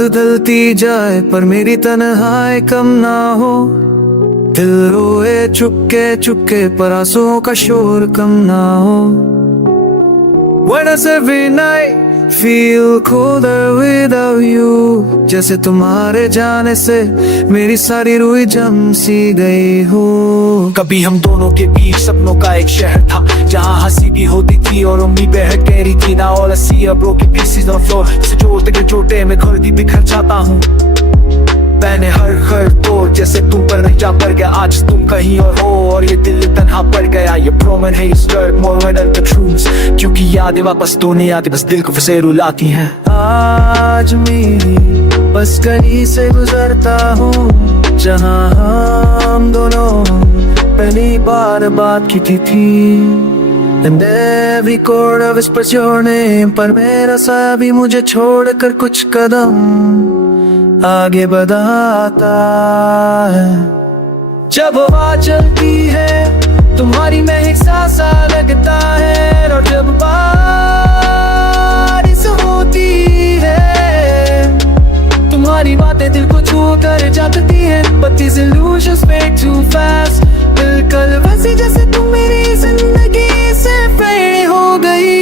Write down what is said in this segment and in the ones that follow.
रात ढलती जाए पर मेरी तन्हाई कम ना हो। दिल रोए चुपके चुपके पर आंसुओं का शोर कम ना हो। When does every night feel colder without you? जैसे तुम्हारे जाने से मेरी सारी रूह जम सी गई हो। कभी हम दोनों के बीच सपनों का एक शहर था, जहाँ हंसी भी होती थी और उम्मीदें गहरी थी। ना all I see are broken pieces on floor, जिसे जोड़ते के चोटे में खुद बिखर जाता हूँ। मैंने हर तोड़ जैसे तुम पर नहीं जा पड़ गया। आज तुम कहीं और हो और ये दिल तन्हा पड़ गया। ये प्रोमन है द ट्रूथ्स, क्योंकि यादें वापस तो नहीं आती, बस दिल को फिर से रुलाती हैं। आज मेरी बस गली से गुजरता हूँ, जहाँ हम दोनों पहली बार बात की थी। And every chord whispers your name, पर मेरा सा भी मुझे छोड़कर कुछ कदम आगे बढ़ाता है। जब हवा चलती है तुम्हारी महक सा लगता है, और जब बारिश होती है तुम्हारी बातें दिल को छू कर जाती है। But these illusions fade too fast, बिल्कुल वैसी जैसे तुम मेरी जिंदगी से फेड हो गई।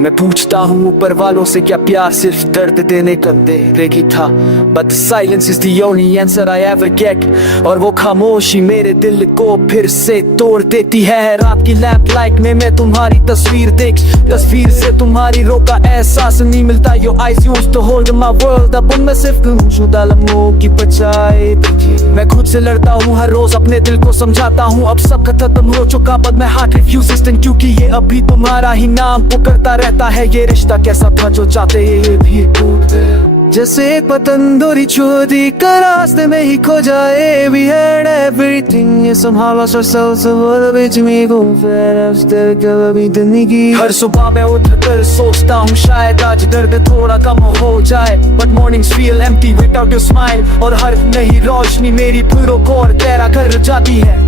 मैं पूछता हूँ ऊपर वालों से क्या प्यार सिर्फ दर्द देने का देगी था, but silence is the only answer I ever get। और वो खामोशी मेरे दिल को फिर से तोड़ देती है। रात की लैंप लाइट में मैं तुम्हारी तस्वीर देख, तस्वीर से तुम्हारी रो का एहसास नहीं मिलता। Your eyes used to hold my world, अब मैं सिर्फ गुमशुदा लम्हों की बचाए। मैं खुद से लड़ता हूँ हर रोज, अपने दिल को समझाता हूँ अब सब खत्म हो चुका, but my heart refuses, क्योंकि ये अभी तुम्हारा ही नाम पुकारता रहता है। ये रिश्ता कैसा था जो चाहते ये भी टूट गया। जैसे एक पतंग डोरी छोड़ी कर रास्ते में ही खो जाए। We had everything, ये somehow lost ourselves, so what बीच में घूम फिर still कभी जिंदगी। हर सुबह मैं उठकर सोचता हूँ शायद आज दर्द थोड़ा कम हो जाए, but mornings feel empty without your smile। और हर नई रोशनी मेरी पूरों को और गहरा कर जाती है।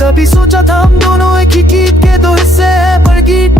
कभी सोचा था हम दोनों एक ही गीत के दो हिस्से, पर गीत